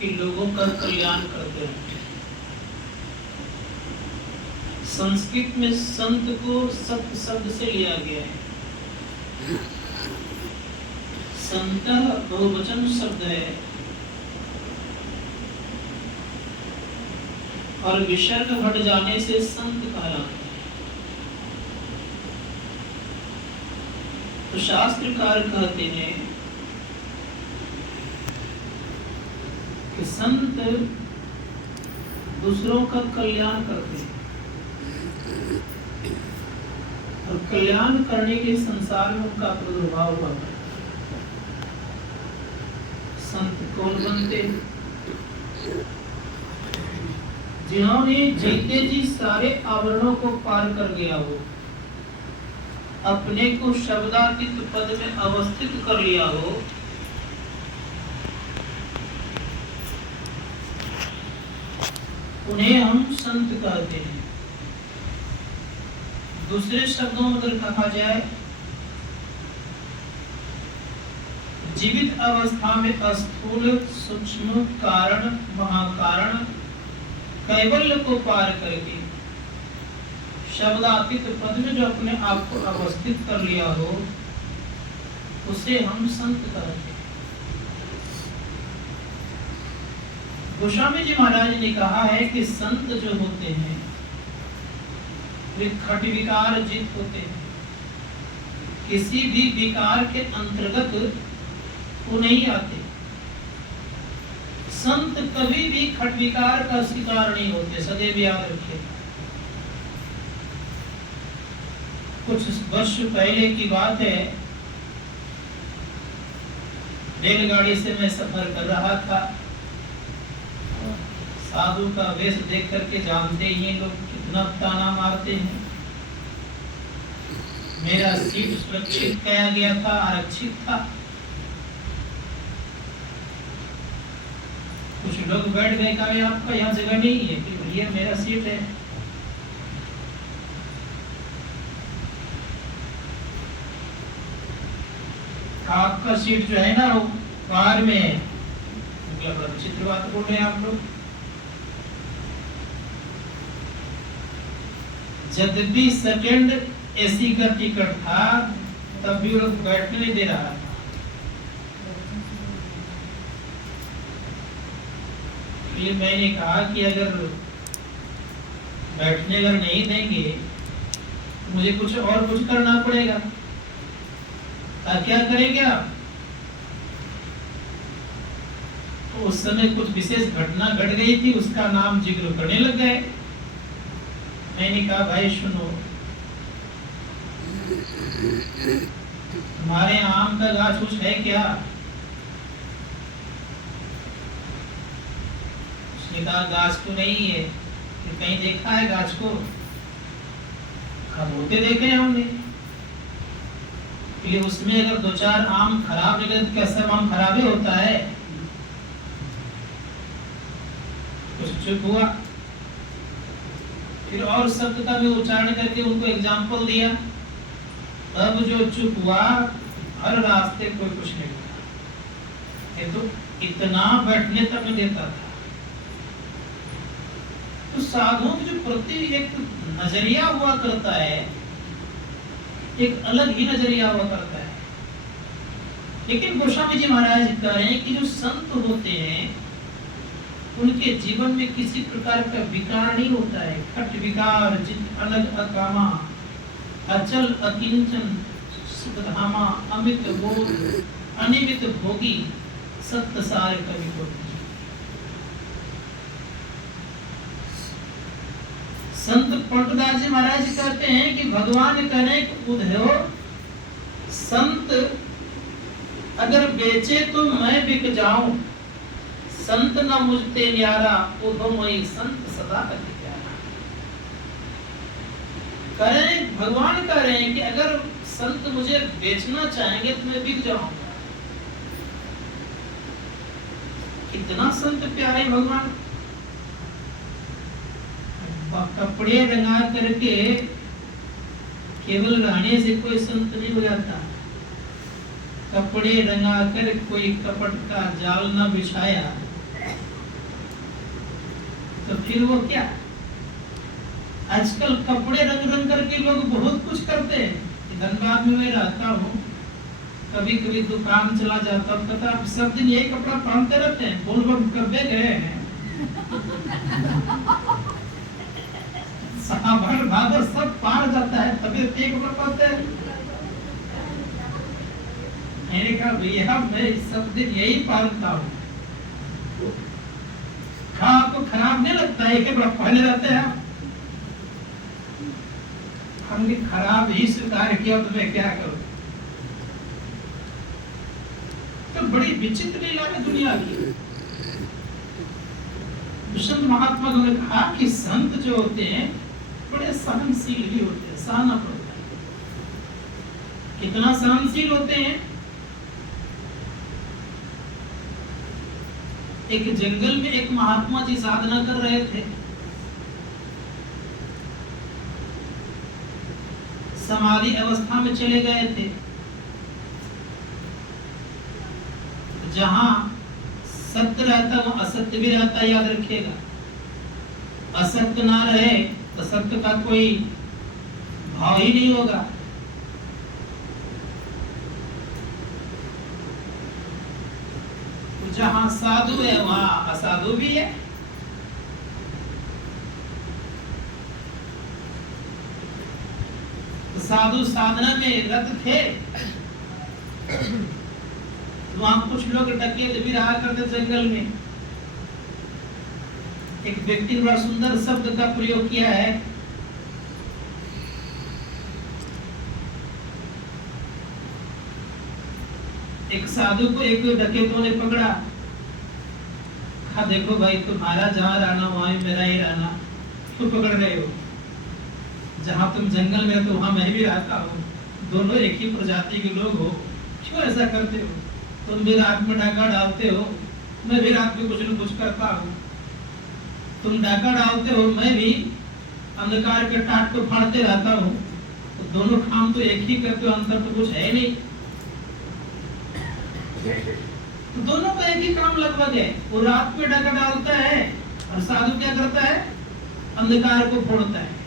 कि लोगों का कल्याण करते हैं। संस्कृत में संत को सत शब्द से लिया गया है। संतः बहुवचन शब्द है और विसर्ग हट जाने से संत कहलाता है। तो शास्त्रकार कहते हैं कि संत दूसरों का कल्याण करते हैं और कल्याण करने के संसार में उनका प्रादुर्भाव हुआ है। संत कौन बनते? जिन्होंने जीते जी सारे आवरणों को पार कर गया हो, अपने को शब्दातीत पद में अवस्थित कर लिया हो, उन्हें हम संत कहते हैं। दूसरे शब्दों में अगर कहा जाए, जीवित अवस्था में स्थूल सूक्ष्म कारण महाकारण कैवल्य को पार करके शब्दातीत पद में जो अपने आप को अवस्थित कर लिया हो, उसे हम संत कहते हैं। गोस्वामी जी महाराज ने कहा है कि संत जो होते हैं वे खट विकार जित होते हैं। किसी भी विकार के अंतर्गत वो नहीं आते। संत कभी भी खट विकार का शिकार नहीं होते, सदैव याद रखिए। कुछ वर्ष पहले की बात है, रेलगाड़ी से मैं सफर कर रहा था। साधु का वेश देख करके जानते ही लोग कितना ताना मारते हैं। मेरा सीट सुरक्षित किया गया था, आरक्षित था। कुछ लोग बैठ गए, कहा आपका यहाँ जगह नहीं है। कि भैया मेरा सीट है। आपका सीट जो है ना वो बाहर में है। बड़ा विचित्र बात बोल रहे हैं आप लोग। जब भी सेकंड एसी का टिकट था तब भी लोग बैठने नहीं दे रहा था। ये मैंने कहा कि अगर बैठने अगर नहीं देंगे तो मुझे कुछ और कुछ करना पड़ेगा। क्या करेंगे आप? तो उस समय कुछ विशेष घटना घट गई थी, उसका नाम जिक्र करने लग गए। मैंने कहा भाई सुनो, तुम्हारे आम का गाछ कुछ है क्या? उसने कहा गाछ तो नहीं है। कहीं देखा है गाछ को? खबोते देखे हैं हमने। कि उसमें अगर दो चार आम खराब निकले तो क्या सब आम खराब ही होता है? कुछ चुप हुआ। फिर और शब्द का भी उच्चारण करके उनको एग्जाम्पल दिया। अब जो चुप हुआ, हर रास्ते कोई कुछ नहीं बोला। ये तो इतना बैठने तक नहीं देता था। तो साधुओं के जो प्रति एक नजरिया हुआ करता है, एक अलग ही नजरिया हुआ करता है। लेकिन गोस्वामी जी महाराज कह रहे हैं कि जो संत होते हैं उनके जीवन में किसी प्रकार का विकार नहीं होता है। खट विकार जित अलग अकामा अचल अकिंचन सुखधामा अमित बोध अनिमित भोगी सत्य सार कवि को। संत पंतदास जी महाराज कहते हैं कि भगवान करें उधो संत अगर बेचे तो मैं बिक जाऊं, संत न मुझते न्यारा उधो मोई संत सदा अति प्यारा। करें भगवान कह रहे हैं कि अगर संत मुझे बेचना चाहेंगे तो मैं बिक जाऊंगा। कितना संत प्यारे भगवान। कपड़े रंगा करके केवल रहने से कोई संत नहीं हो जाता। कपड़े रंगा कर कोई कपट का जाल न बिछाया तो फिर वो क्या? आजकल कपड़े रंग रंग करके लोग बहुत कुछ करते हैं। धनबाद में मैं रहता हूँ, कभी कभी दुकान चला जाता हूँ, कहता आप सब दिन यही कपड़ा पहनते रहते हैं, बोल बम कब्बे गए हैं। सावन भादर सब पार जाता है, तभी एक कपड़ा पहनते हैं। मैंने कहा भैया मैं सब दिन यही पहनता हूँ, आपको खराब नहीं लगता है? एक कपड़ा पहने रहते हैं आप। हमने खराब ही स्वीकार किया तो मैं क्या करूं? तो बड़ी विचित्र लीला है दुनिया की। संत महात्मा ने कहा कि संत जो होते हैं बड़े सहनशील भी होते हैं, सहना पड़ता है। कितना सहनशील होते हैं? एक जंगल में एक महात्मा जी साधना कर रहे थे, समाधि अवस्था में चले गए थे। जहां सत्य रहता वहां असत्य भी रहता, याद रखिएगा। असत्य ना रहे तो सत्य का कोई भाव ही नहीं होगा। जहां साधु है वहां असाधु भी है। तो साधु साधना में रत थे, वहां कुछ लोग डकैत भी रहा करते जंगल में। एक व्यक्ति ने बड़ा सुंदर शब्द का प्रयोग किया है, एक साधु को एक डकैतों ने पकड़ा। कहा देखो भाई तुम्हारा जहां रहना वहां मेरा ही रहना, क्यों पकड़ रहे हो? जहां तुम जंगल में रहते हो वहां मैं भी रहता हूँ, दोनों एक ही प्रजाति के लोग हो, क्यों ऐसा करते हो? तुम भी रात में डाका डालते हो, मैं भी रात में कुछ न कुछ करता हूँ। तुम डाका डालते हो, मैं भी अंधकार के टाट को फाड़ते रहता हूँ, तो दोनों काम तो एक ही करते हो, अंतर तो कुछ है नहीं। तो दोनों का एक ही काम लगभग है। वो रात में डाका डालता है और साधु क्या करता है? अंधकार को फोड़ता है।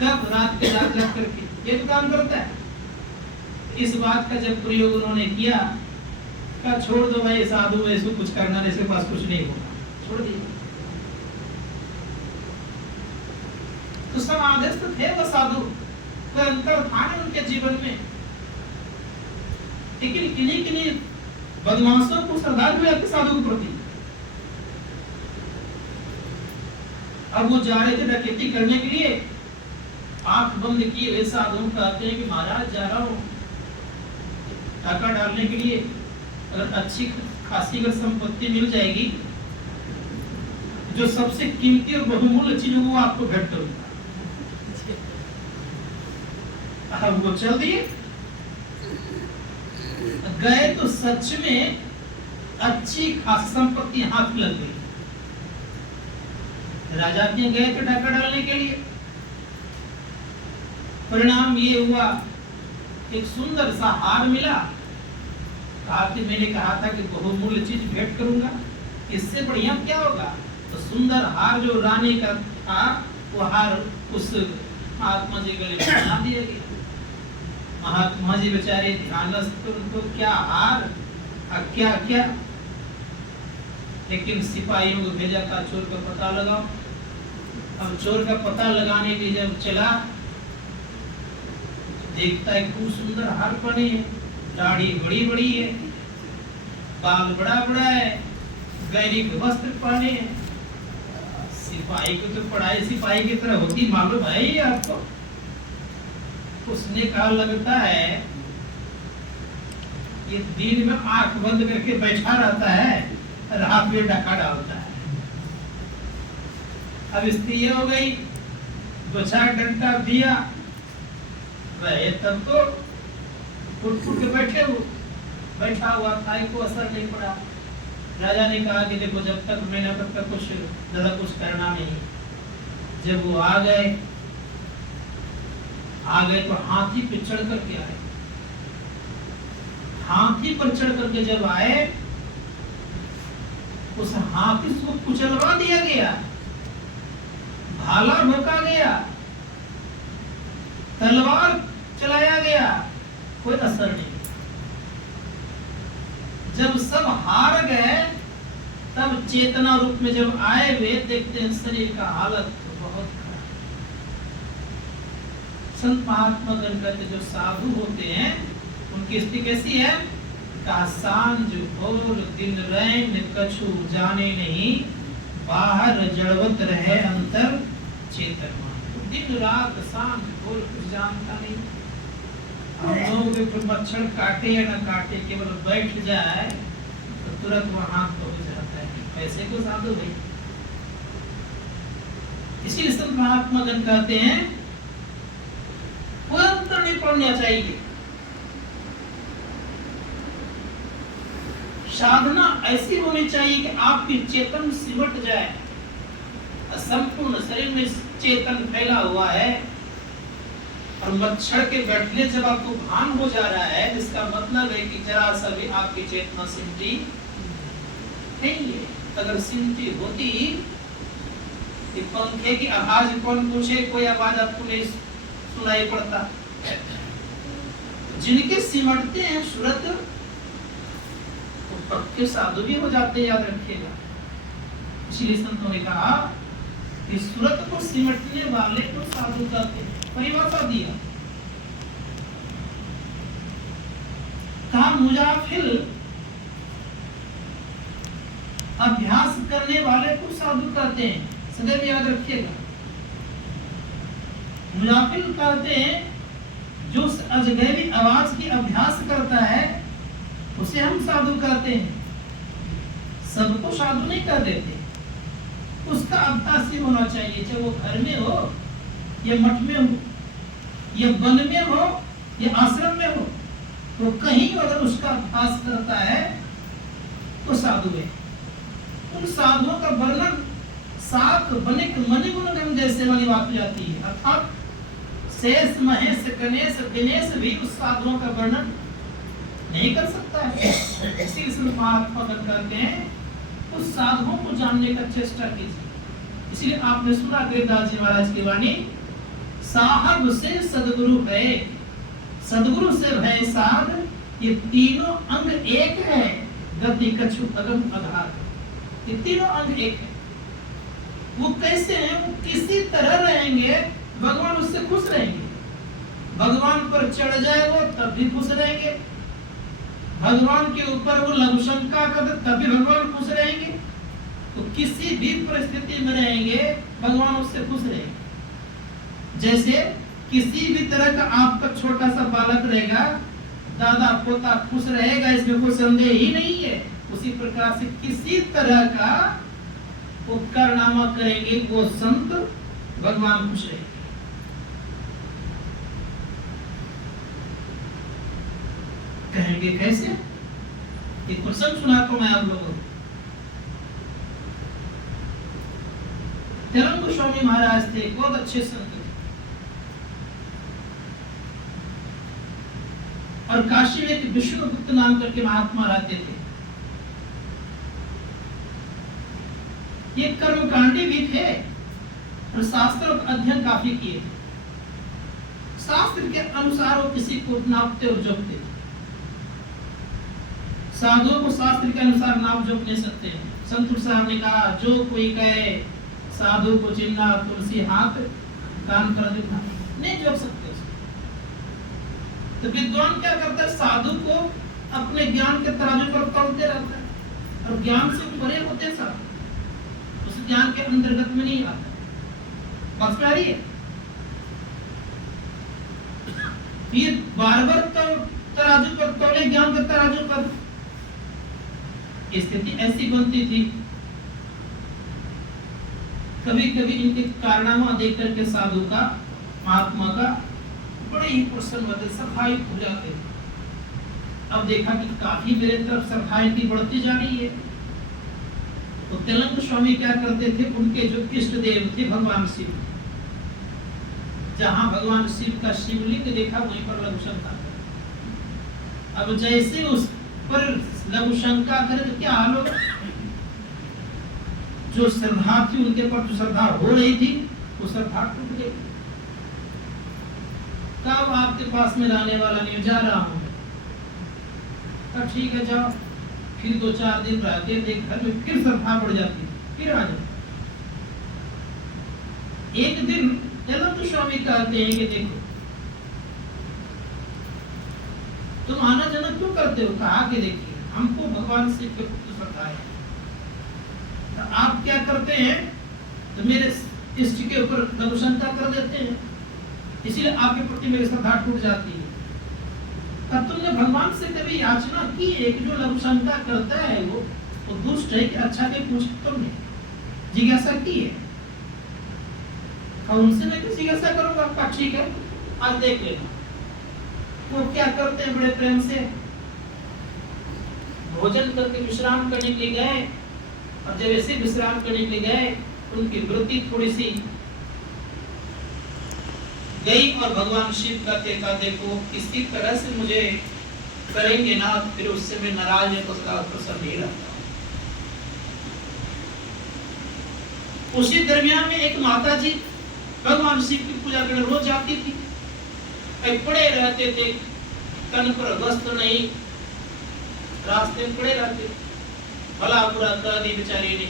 कब? रात के रात जग करके ये तो काम करता है। इस बात का जब प्रयोग उन्होंने किया, कहा छोड़ दो भाई साधु, ऐसे कुछ करना नहीं, इसके पास कुछ नहीं होगा, छोड़ दिया। तो समाधिस्थ थे वो साधु, कोई अंतर था नहीं उनके जीवन में। लेकिन किन्हीं बदमाशों को श्रद्धा भी आती साधु के प्रति। अब वो जा रहे थे डकैती करने के लिए, आंख बंद किए हुए साधु कहते हैं कि महाराज जा रहा हूँ डाका डालने के लिए, अगर अच्छी खासी अगर संपत्ति मिल जाएगी, जो सबसे कीमती और बहुमूल्य चीज वो आपको भेंट करूंगा। अब वो चल दिए, गए तो सच में अच्छी खासी संपत्ति हाथ लग गई। राजा के गए थे डाका डालने के लिए, परिणाम ये हुआ एक सुंदर सा हार मिला। कहा कि मैंने कहा था कि बहुमूल्य चीज भेंट करूंगा, इससे बढ़िया क्या होगा? तो सुंदर हार जो रानी का था वो हार उस महात्मा जी गले में बना दिया गया। महात्मा जी बेचारे ध्यानस्थ, उनको क्या हार क्या क्या। लेकिन सिपाहियों को भेजा था चोर का पता लगाओ। अब चोर का पता लगाने के लिए जब चला, देखता है खूब सुंदर हार पहने है, दाढ़ी बड़ी बड़ी है, बाल बड़ा बड़ा है, गैरिक वस्त्र पहने हैं। सिपाही को तो पढ़ाई सिपाही की तरह होती मालूम है ही आपको। उसने कहा लगता है ये दिन में आंख बंद करके बैठा रहता है, रात में डाका डालता है। अब स्त्री हो गई, दो चार घंटा दिया, वह तब तो उठ के बैठा हुआ था, को असर नहीं पड़ा। राजा ने कहा कि देखो जब तक मैंने तब तक कुछ ज्यादा कुछ करना नहीं। जब वो आ गए तो हाथी पे चढ़ करके आए। हाथी पर चढ़ करके जब आए, उस हाथी को कुचलवा दिया गया। भाला रोका गया, तलवार चलाया गया, कोई असर नहीं। जब सब हार गए तब चेतना रूप में जब आए वे देखते हैं शरीर का हालत तो बहुत खराब। संत महात्मा गण कहते जो साधु होते हैं उनकी स्थिति कैसी है? का सांझ भोर दिन रैन कछु जाने नहीं, बाहर जड़वत रहे अंतर चेतन। दिन रात सांझ भोर कुछ जानता नहीं। हम लोग भी मच्छर काटे या न काटे, केवल बैठ जाए तो तुरंत वहां हाथ हो जाता है, पैसे को साधु भाई। इसीलिए संत महात्मा गण कहते हैं अंतर नहीं पड़ना चाहिए। साधना ऐसी होनी चाहिए कि आपकी चेतन सिमट जाए, संपूर्ण शरीर में चेतन फैला हुआ है और मच्छर के बैठने जब आपको भान हो जा रहा है, जिसका मतलब है कि जरा सा भी आपकी चेतना सिमटी नहीं है। अगर सिमटी होती कि पंखे की आवाज कौन पूछे, कोई आवाज आपको नहीं सुनाई पड़ता। जिनके सिमटते हैं सूरत वो पक्के साधु भी हो जाते, याद रखिएगा। इसलिए संतों ने कहा कि सूरत को सिमटने वाले को साधु कहते हैं। परिभाषा दिया, कहा मुजाफिल अभ्यास करने वाले को साधु कहते हैं, सदैव याद रखिएगा। मुजाफिल कहते हैं जो अजगैबी आवाज की अभ्यास करता है उसे हम साधु कहते हैं। सबको साधु नहीं कह देते, उसका अभ्यास ही होना चाहिए, चाहे वो घर में हो या मठ में हो या वन में हो या आश्रम में हो, तो कहीं अगर उसका अभ्यास करता है तो साधु है। उन साधुओं का वर्णन सात बनिक मणिगुण जैसे वाली बात हो जाती है, अर्थात शेष महेश गणेश दिनेश भी उस साधुओं का वर्णन नहीं कर सकता है। इसीलिए महात्मा कहते हैं उस साधुओं को जानने का चेष्टा कीजिए। इसलिए आपने सुना गिरिदास जी महाराज की वाणी, साहब से सदगुरु है, सदगुरु से भय साध, ये तीनों अंग एक है, गति कछु अगम आधार। ये तीनों अंग एक है। वो कैसे हैं? वो किसी तरह रहेंगे, भगवान उससे खुश रहेंगे। भगवान पर चढ़ जाए वो तब भी खुश रहेंगे, भगवान के ऊपर वो लघु शंका कर तब भी भगवान खुश रहेंगे। तो किसी भी परिस्थिति में रहेंगे भगवान उससे खुश रहेंगे। जैसे किसी भी तरह का आपका छोटा सा बालक रहेगा, दादा पोता खुश रहेगा, इसमें कोई संदेह ही नहीं है। उसी प्रकार से किसी तरह का वो कारनामा करेंगे वो संत, भगवान खुश रहेंगे। कहेंगे कैसे? एक प्रसंग सुनाता हूं मैं आप लोगों को। तेलंग स्वामी महाराज थे, बहुत अच्छे संत थे, और काशी में एक विष्णुगुप्त नाम करके महात्मा रहते थे। ये कर्मकांडी भी थे और शास्त्र अध्ययन काफी किए थे। शास्त्र के अनुसार वो किसी को नापते और जोपते थे। साधुओं को शास्त्र के अनुसार नाप जोप ले सकते हैं। संत साहब ने कहा जो कोई कहे साधु को चिन्ना तुलसी हाथ कान कर देना, नहीं जोप सकते उसको। तो विद्वान क्या करता है? साधु को अपने ज्ञान के तराजू पर तौलते रहता है और ज्ञान से परे होते साधु, उस ज्ञान के अंतर्गत में नहीं आता। बात आ रही है? ये बार-बार तो तराजू पर तौले, ज्ञान के तराजू पर। स्थिति ऐसी बनती थी, कभी-कभी इनके कारनामा देख करके साधु का, महात्मा का बड़े ही प्रसन्न होते, सफाई हो जाते। अब देखा कि काफी मेरे तरफ सफाई की बढ़ती जा रही है, तो तेलंग स्वामी क्या करते थे? उनके जो इष्ट देव थे भगवान शिव, जहां भगवान शिव का शिवलिंग देखा वहीं पर लघु शंका। अब जैसे उस पर लघु शंका करे तो क्या हाल हो? जो श्रद्धा थी उनके पर तो श्रद्धा हो रही थी, वो श्रद्धा टूट गई। कब आपके पास में लाने वाला नहीं, जा रहा हूं, तब ठीक है जाओ। फिर 2-4 दिन रहते देख घर में फिर श्रद्धा बढ़ जाती है, फिर आ जाओ। एक दिन अनंत स्वामी कहते हैं कि देखो तुम आना जाना क्यों करते हो? कहा कि देखिए हमको भगवान शिव के पुत्र श्रद्धा है, तो आप क्या करते हैं, तो मेरे इष्ट के ऊपर लघुशंका कर देते हैं, इसीलिए आपके प्रति मेरी श्रद्धा टूट जाती है। तब तुमने भगवान से कभी याचना की है कि जो लघुशंका करता है वो दुष्ट है कि अच्छा के पूछ, तुमने जिज्ञासा की है? और उनसे मैं किसी जिज्ञासा करूंगा, आपका ठीक है आज देख लेना। वो क्या करते हैं, बड़े प्रेम से भोजन करके विश्राम करने के लिए गए, और जब ऐसे विश्राम करने के लिए गए उनकी वृत्ति थोड़ी सी गई, और भगवान शिव का देखो किसी तरह से मुझे करेंगे ना, फिर उससे मैं नाराज है तो उसका प्रसन्न नहीं रहता। उसी दरमियान में एक माता जी भगवान शिव की पूजा करने रोज जाती थी, पड़े रहते थे, तन पर वस्त्र नहीं, रास्ते में पड़े रहते, भला बुरा कर दी बेचारी ने,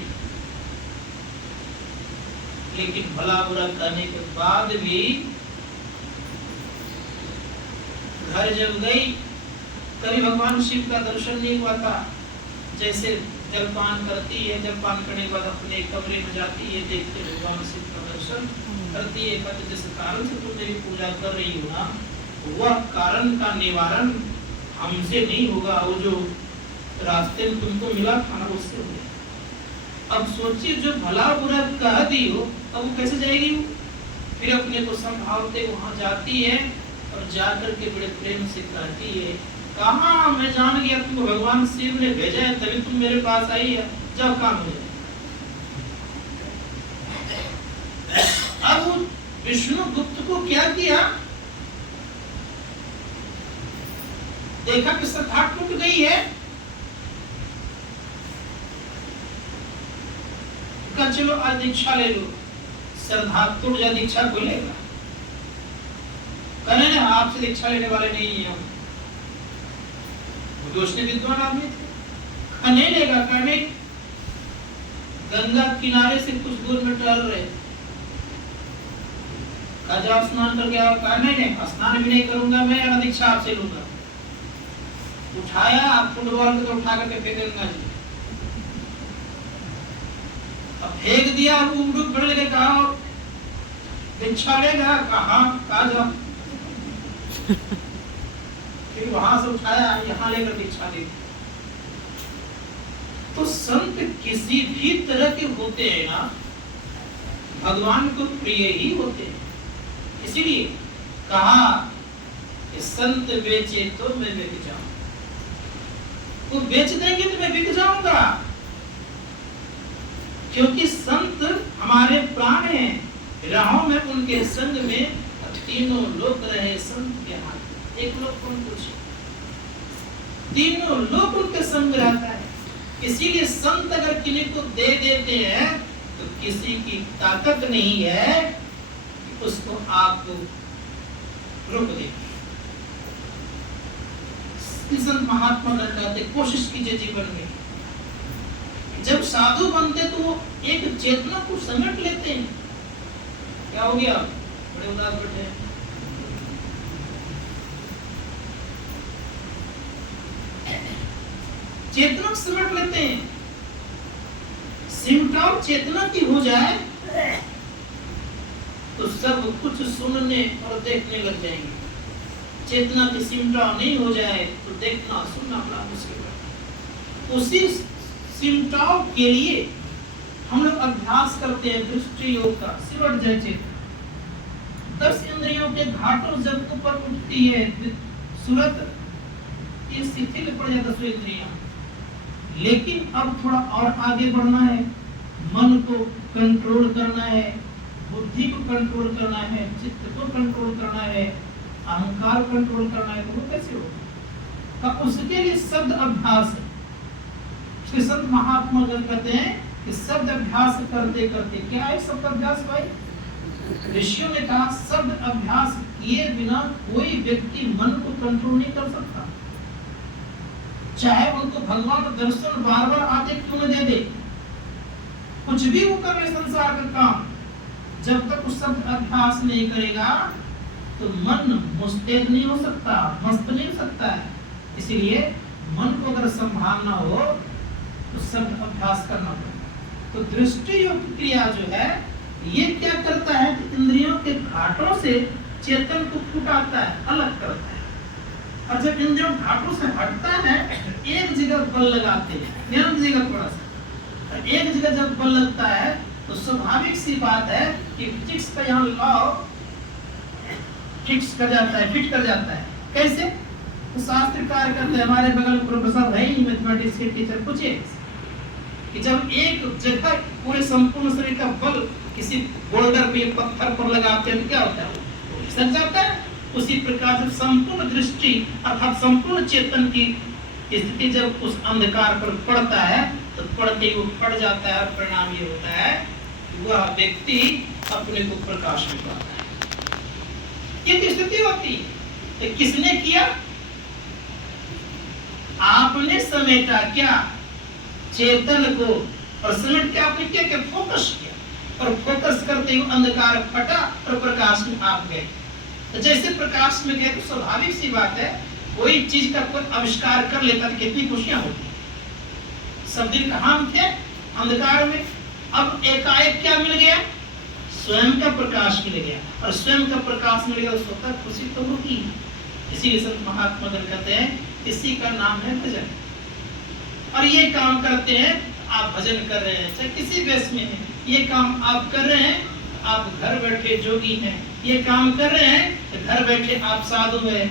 लेकिन भला बुरा करने के बाद भी घर जब गई कभी भगवान शिव का दर्शन नहीं हुआ था। जैसे जलपान करती है, जलपान करने के बाद अपने कमरे में जाती है, देखते भगवान शिव का दर्शन करती है, कहते जिस कारण से तुम मेरी पूजा कर रही हो ना, वह कारण का निवारण हमसे नहीं होगा, वो जो रास्ते में तुमको मिला था ना उससे हो गया। अब सोचिए जो भला बुरा कह दी हो, अब वो कैसे जाएगी? वो फिर अपने को संभालते वहां जाती है, और जाकर के बड़े प्रेम से कहती है, कहाँ मैं जान गया तुमको भगवान शिव ने भेजा है, तभी तुम मेरे पास आई है, जाओ काम हो जाए। अब विष्णु गुप्त को क्या किया, देखा कि श्रद्धा टूट गई है, कहा चलो आज दीक्षा ले लो। श्रद्धा टूट जा, दीक्षा को लेगा? कहने ना आपसे दीक्षा लेने वाले नहीं है हम, उसने विद्वान आदमी थे, नहीं लेगा। कहने गंगा किनारे से कुछ दूर में टहल रहे, कहा जाओ स्नान करके आओ। कहा नहीं, स्नान भी नहीं करूंगा मैं, और दीक्षा आपसे लूंगा। उठाया फुटबॉल को उठा करके फेंक गंगा जी, अब फेंक दिया, उमड़ू पड़ लगे, कहा दीक्षा लेगा? कहा जाओ। फिर वहां से उठाया, यहाँ लेकर दीक्षा दी। तो संत किसी भी तरह के होते हैं ना, भगवान को प्रिय ही होते हैं। इसीलिए कहा कि संत बेचे तो मैं बिक जाऊं, वो बेच देंगे तो मैं बिक जाऊंगा, क्योंकि संत हमारे प्राण हैं। राहों में उनके संग में तीनों लोक रहे संत के हाथ, एक लोग कौन पूछे, तीनों लोग उनके संग रहता है। इसीलिए संत अगर किसी को दे देते हैं तो किसी की ताकत नहीं है कि उसको आप रोक दें। संत महात्मा कहते कोशिश कीजिए जीवन में, जब साधु बनते तो वो एक चेतना को समेट लेते हैं। क्या हो गया, बड़े उदास बैठे हैं। चेतना समेट लेते हैं, सिमटाव चेतना की हो जाए तो सब कुछ सुनने और देखने लग जाएंगे। चेतना की सिमटाव नहीं हो जाए तो देखना सुनना बड़ा मुश्किल है। उसी सिमटाव के लिए हम लोग अभ्यास करते हैं दृष्टि योग का, सिमट जाए चेतना। 10 इंद्रियों के घाटों जब ऊपर उठती है सूरत, ये शिथिल पड़ जाता 10 इंद्रियां। लेकिन अब थोड़ा और आगे बढ़ना है, मन को कंट्रोल करना है, बुद्धि को कंट्रोल करना है, चित्त को कंट्रोल करना है, अहंकार कंट्रोल करना है। तो वो कैसे होगा? उसके लिए शब्द अभ्यास है। श्री संत महात्मा जन कहते हैं कि शब्द अभ्यास करते करते, क्या है शब्द अभ्यास भाई? ऋषियों ने कहा शब्द अभ्यास किए बिना कोई व्यक्ति मन को कंट्रोल नहीं कर सकता, चाहे उनको भगवान का दर्शन बार बार आते क्यों न दे दे, कुछ भी वो कर ले संसार का काम, जब तक उस शब्द अभ्यास नहीं करेगा तो मन मुस्तैद नहीं हो सकता, मस्त नहीं हो सकता है। इसीलिए मन को अगर संभालना हो तो शब्द अभ्यास करना पड़ेगा। तो दृष्टि योग क्रिया जो है ये क्या करता है कि इंद्रियों के घाटों से चेतन को छुटाता है, अलग करता है। और जब इंद्रियों घाटों से हटता है, एक जगह बल लगाते हैं, ध्यान दीजिएगा थोड़ा सा, एक जगह जब बल लगता है तो स्वाभाविक सी बात है कि फिजिक्स का यहाँ लॉ फिक्स कर जाता है, फिट कर जाता है। कैसे? तो शास्त्र कार्य करते हैं, हमारे बगल प्रोफेसर है ही मैथमेटिक्स के टीचर, पूछिए कि जब एक जगह पूरे संपूर्ण शरीर का बल किसी बोल्डर पे पत्थर पर लगाते हैं तो क्या होता है? सक जाता है। उसी प्रकार से संपूर्ण दृष्टि अर्थात संपूर्ण चेतन की स्थिति जब उस अंधकार पर पड़ता है तो पड़ते वो फट जाता है और परिणाम ये होता है वह व्यक्ति अपने को प्रकाश में पाता है। ये स्थिति होती है। तो किसने किया? आपने समेटा क्या? चेतन को, और समेट के आपने क्या किया? फोकस किया, और फोकस करते हुए अंधकार फटा और प्रकाश में आप गए। तो जैसे प्रकाश में गए तो स्वाभाविक सी बात है, कोई चीज का कोई आविष्कार कर लेता तो कितनी खुशियां होती। सब दिन कहाँ हम थे? अंधकार में। अब एकाएक क्या मिल गया? स्वयं का प्रकाश मिल गया, और स्वयं का प्रकाश मिल गया तो स्वतः खुशी तो होगी। इसीलिए संत महात्मा कहते हैं इसी का नाम है भजन। और ये काम करते हैं, आप भजन कर रहे हैं चाहे किसी वेश में है, ये काम आप कर रहे हैं, आप घर बैठे जोगी हैं, ये काम कर रहे हैं तो घर बैठे आप साधु हैं,